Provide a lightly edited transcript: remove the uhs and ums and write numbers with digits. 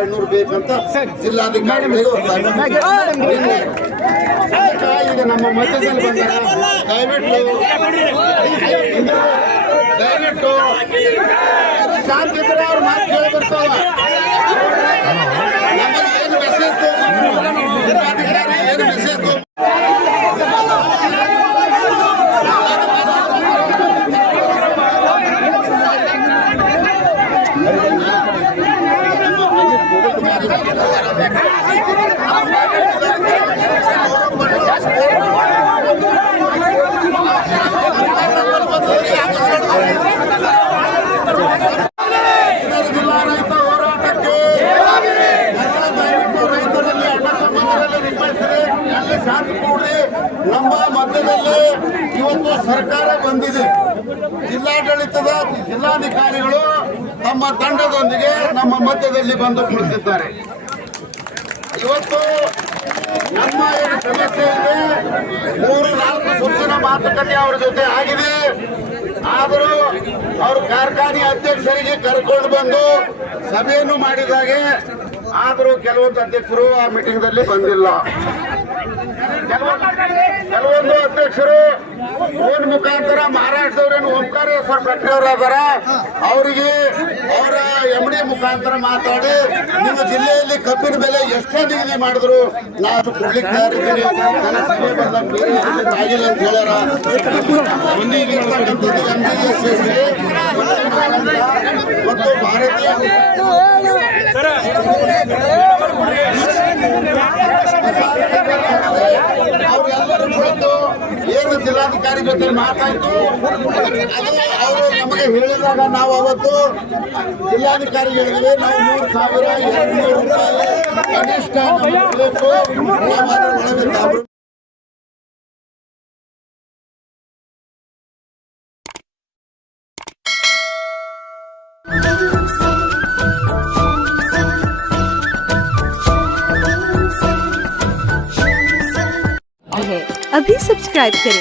200 ಬೇಕಂತ ಜಿಲ್ಲಾಧಿಕಾರಿಗಳಿಗೆ ಈಗ ನಮ್ಮ ಮಧ್ಯದಲ್ಲಿ ಬಂದಾಗ ದಯವಿಟ್ಟು ಶಾಂತಿ ಅವ್ರ ಮಾತು ಕೇಳಿ ಬರ್ತಾವ. ಏನು ಮೆಸೇಜ್ ಏನು ಮೆಸೇಜ್ ನಮ್ಮ ಮಧ್ಯದಲ್ಲಿ ಇವತ್ತು ಸರ್ಕಾರ ಬಂದಿದೆ. ಜಿಲ್ಲಾಡಳಿತದ ಜಿಲ್ಲಾಧಿಕಾರಿಗಳು ತಮ್ಮ ತಂಡದೊಂದಿಗೆ ನಮ್ಮ ಮಧ್ಯದಲ್ಲಿ ಬಂದು ಕುಳಿತಿದ್ದಾರೆ. ಇವತ್ತು ನಮ್ಮ ಏನು ಸಮಸ್ಯೆ ಇದೆ, 3-4 ಸುತ್ತಿನ ಮಾತುಕತೆ ಅವರ ಜೊತೆ ಆಗಿದೆ. ಆದರೂ ಅವರು ಕಾರ್ಖಾನೆ ಅಧ್ಯಕ್ಷರಿಗೆ ಕರ್ಕೊಂಡು ಬಂದು ಸಭೆಯನ್ನು ಮಾಡಿದಾಗೆ, ಆದರೂ ಕೆಲವೊಂದು ಅಧ್ಯಕ್ಷರು ಆ ಮೀಟಿಂಗ್ ದಲ್ಲಿ ಬಂದಿಲ್ಲ. ಕೆಲವೊಂದು ಅಧ್ಯಕ್ಷರು ಫೋನ್ ಮುಖಾಂತರ ಮಹಾರಾಷ್ಟ್ರದವರೇನು ಓಂಕಾರೇಶ್ವರ ಫ್ಯಾಕ್ಟರಿ ಅವರಾದಾರ, ಅವರಿಗೆ ಅವರ MD ಮುಖಾಂತರ ಮಾತಾಡಿ ನಿಮ್ಮ ಜಿಲ್ಲೆಯಲ್ಲಿ ಕಬ್ಬಿನ ಬೆಲೆ ಎಷ್ಟೇ ನಿಗದಿ ಮಾಡಿದ್ರು ನಾನು ಕೊಡ್ಲಿಕ್ಕೆ ತಯಾರಿದ್ದೀನಿ, ನನ್ನ ಸಭೆ ಬಂದಾಗ ಆಗಿಲ್ಲ ಅಂತ ಹೇಳ್ಯಾರ. ಮತ್ತು ಭಾರತೀಯ ಅವರೆಲ್ಲರೂ ಕುಳಿತು ಏನು ಜಿಲ್ಲಾಧಿಕಾರಿ ಜೊತೆ ಮಾತಾಯ್ತು ಅವರು ನಮಗೆ ಹೇಳಿದಾಗ ನಾವು ಅವತ್ತು ಜಿಲ್ಲಾಧಿಕಾರಿ ಹೇಳಿದ್ವಿ, ನಾವು 3,200 ರೂಪಾಯಿ ಕನಿಷ್ಠ ಬೇಕು, ನಾವು ಅದರ ಒಳಗೆ अभी सब्सक्राइब करें